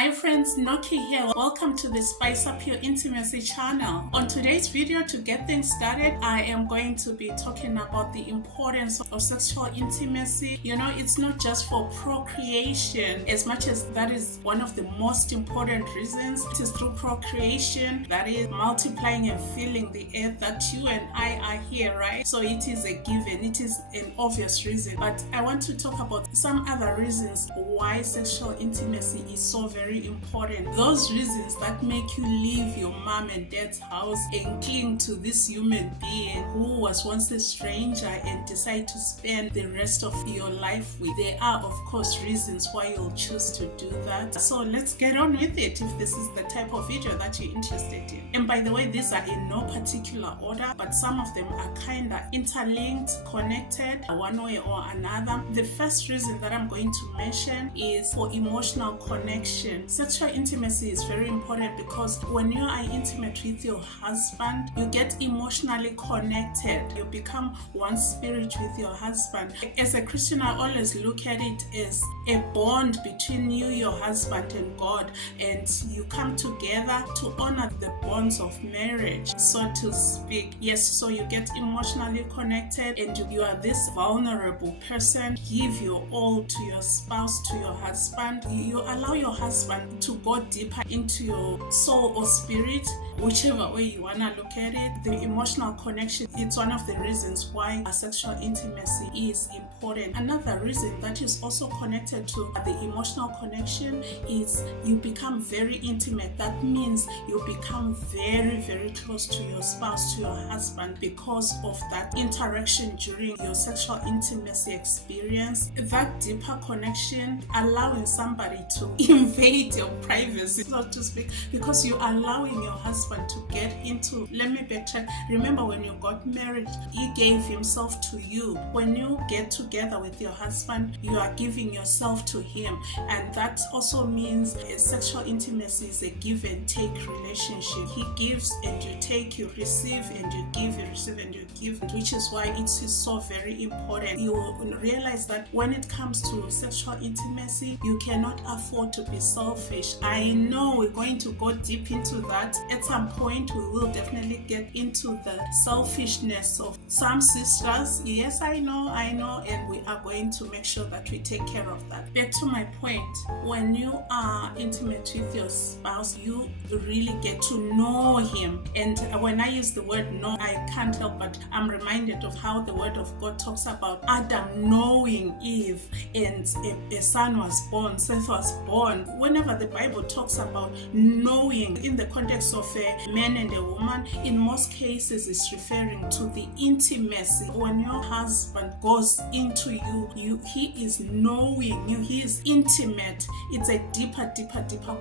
Hi friends, Nokie here. Welcome to the Spice Up Your Intimacy channel. On today's video, to get things started, I am going to be talking about the importance of sexual intimacy. You know, it's not just for procreation, as much as that is one of the most important reasons. It is through procreation, that is multiplying and filling the earth, that you and I are here, right? So it is a given, it is an obvious reason. But I want to talk about some other reasons why sexual intimacy is so very important. Those reasons that make you leave your mom and dad's house and cling to this human being who was once a stranger and decide to spend the rest of your life with. There are, of course, reasons why you'll choose to do that. So let's get on with it if this is the type of video that you're interested in. And by the way, these are in no particular order, but some of them are kind of interlinked, connected one way or another. The first reason that I'm going to mention is for emotional connection. Sexual intimacy is very important because when you are intimate with your husband, you get emotionally connected. You become one spirit with your husband. As a Christian, I always look at it as a bond between you, your husband, and God, and you come together to honor the bonds of marriage, so to speak. Yes, so you get emotionally connected and you are this vulnerable person. Give your all to your spouse, to your husband. You allow your husband to go deeper into your soul or spirit, whichever way you want to look at it. The emotional connection, it's one of the reasons why a sexual intimacy is important. Another reason that is also connected to the emotional connection is you become very intimate. That means you become very, very close to your spouse, to your husband, because of that interaction during your sexual intimacy experience. That deeper connection, allowing somebody to invade your privacy, so to speak, because you're allowing your husband to get into. Let me backtrack. Remember, when you got married, he gave himself to you. When you get together with your husband, you are giving yourself to him, and that also means sexual intimacy is a give and take relationship. He gives and you take, you receive and you give, you receive and you give, which is why it is so very important. You realize that when it comes to sexual intimacy, you cannot afford to be selfish. I know we're going to go deep into that. At some point, we will definitely get into the selfishness of some sisters. Yes, I know, and we are going to make sure that we take care of that. Back to my point, when you are intimate with your spouse, you really get to know him. And when I use the word know, I can't help but I'm reminded of how the word of God talks about Adam knowing Eve, and a son was born, Seth was born. Whenever the Bible talks about knowing in the context of a man and a woman, in most cases it's referring to the intimacy. When your husband goes into you, he is knowing you, he is intimate. It's a deeper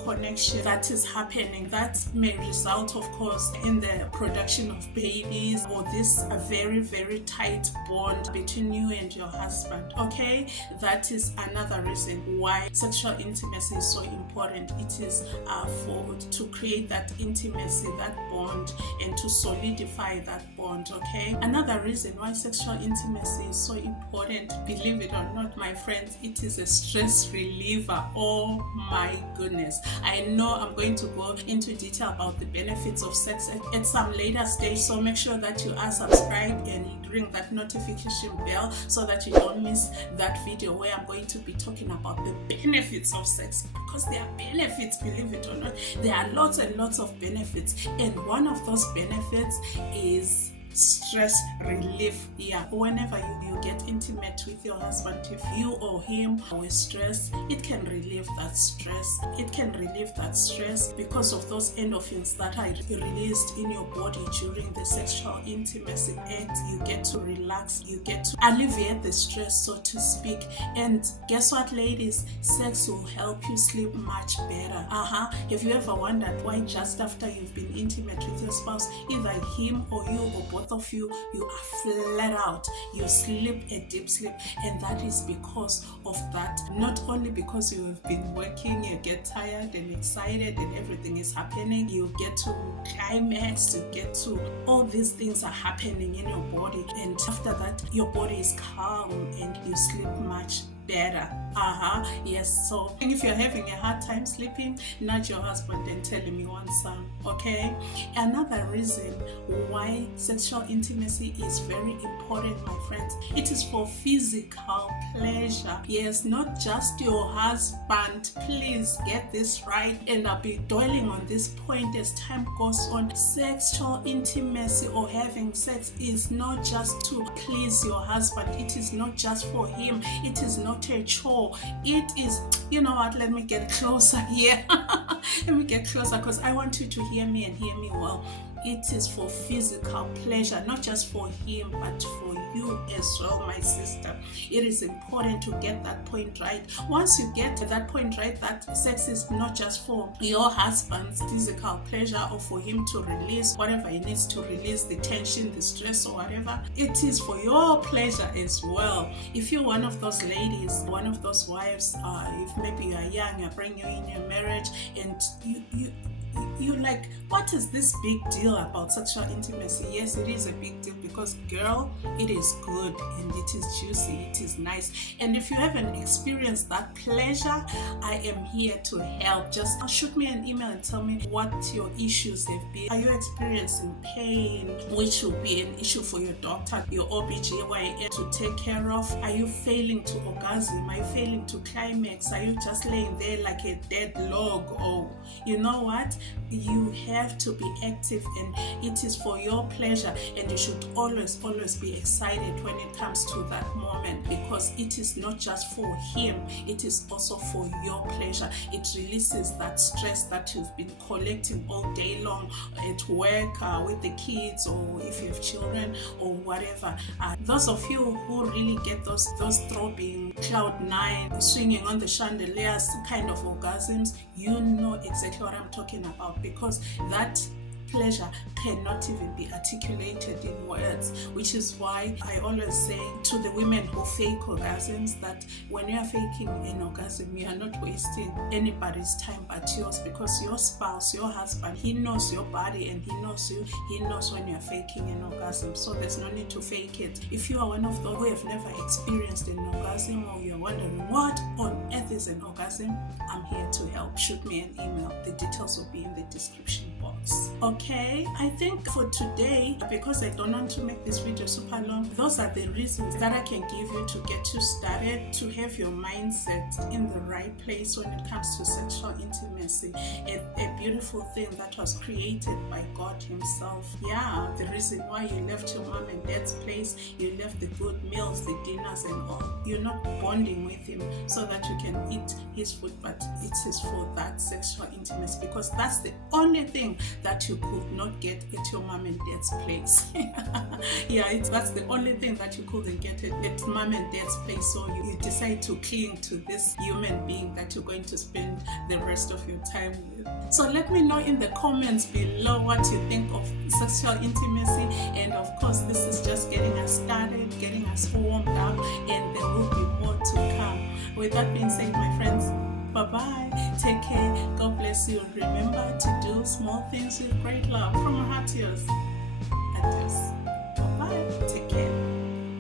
connection that is happening. That may result, of course, in the production of babies, or this a very, very tight bond between you and your husband. Okay, that is another reason why sexual intimacy is so important. It is to create that intimacy, that bond, and to solidify that bond. Okay, another reason why sexual intimacy is so important, believe it or not, my friends, it is a stress reliever. Oh my goodness, I know I'm going to go into detail about the benefits of sex at some later stage, so make sure that you are subscribed and ring that notification bell so that you don't miss that video where I'm going to be talking about the benefits of sex, because there are benefits, believe it or not. There are lots and lots of benefits, and one of those benefits is stress relief. Yeah, whenever you get intimate with your husband, if you or him are stressed, it can relieve that stress. It can relieve that stress because of those endorphins that are released in your body during the sexual intimacy act. You get to relax, you get to alleviate the stress, so to speak. And guess what, ladies? Sex will help you sleep much better. Have you ever wondered why just after you've been intimate with your spouse, either him or you or both of you are flat out, you sleep a deep sleep? And that is because of that. Not only because you have been working, you get tired and excited and everything is happening, you get to climax, you get to all these things are happening in your body, and after that your body is calm and you sleep much better. Yes. So if you're having a hard time sleeping, nudge your husband and tell him you want some. Okay. Another reason why sexual intimacy is very important, my friends, it is for physical pleasure. Yes, not just your husband. Please get this right, and I'll be dwelling on this point as time goes on. Sexual intimacy or having sex is not just to please your husband. It is not just for him. It is not a chore. It is, you know what, let me get closer here. Let me get closer, because I want you to hear me and hear me well. It is for physical pleasure, not just for him, but for you as well, my sister. It is important to get that point right. Once you get that point right, that sex is not just for your husband's physical pleasure or for him to release whatever he needs to release, the tension, the stress, or whatever. It is for your pleasure as well. If you're one of those ladies, one of those wives, if maybe you are young, I bring you in your marriage, and you're like, what is this big deal about sexual intimacy? Yes, it is a big deal, because girl, it is good and it is juicy, it is nice. And if you haven't experienced that pleasure, I am here to help. Just shoot me an email and tell me what your issues have been. Are you experiencing pain, which will be an issue for your doctor, your OBGYN to take care of? Are you failing to orgasm? Are you failing to climax? Are you just laying there like a dead log? Or you know what? You have to be active, and it is for your pleasure, and you should always be excited when it comes to that moment, because it is not just for him, it is also for your pleasure. It releases that stress that you've been collecting all day long at work, with the kids, or if you have children or whatever. Those of you who really get those throbbing cloud nine, swinging on the chandeliers kind of orgasms, you know exactly what I'm talking about, because that pleasure cannot even be articulated in words, which is why I always say to the women who fake orgasms that when you are faking an orgasm, you are not wasting anybody's time but yours, because your spouse, your husband, he knows your body and he knows you. He knows when you are faking an orgasm, so there's no need to fake it. If you are one of those who have never experienced an orgasm, or you're wondering what on earth is an orgasm, I'm here to help. Shoot me an email. The details will be in the description box. Okay, I think for today, because I don't want to make this video super long, those are the reasons that I can give you to get you started, to have your mindset in the right place when it comes to sexual intimacy. A beautiful thing that was created by God himself. Yeah, the reason why you left your mom and dad's place, you left the good meals, the dinners and all. You're not bonding with him so that you can eat his food, but it is for that sexual intimacy, because that's the only thing that you could not get at your mom and dad's place. Yeah, that's the only thing that you couldn't get at mom and dad's place. So you decide to cling to this human being that you're going to spend the rest of your time with. So let me know in the comments below what you think of sexual intimacy. And of course, this is just getting us started, getting us warmed up, and there will be more to come. With that being said, my friends, bye-bye. Take care. God bless you. Remember to do small things with great love. From my heart to yours. Adios.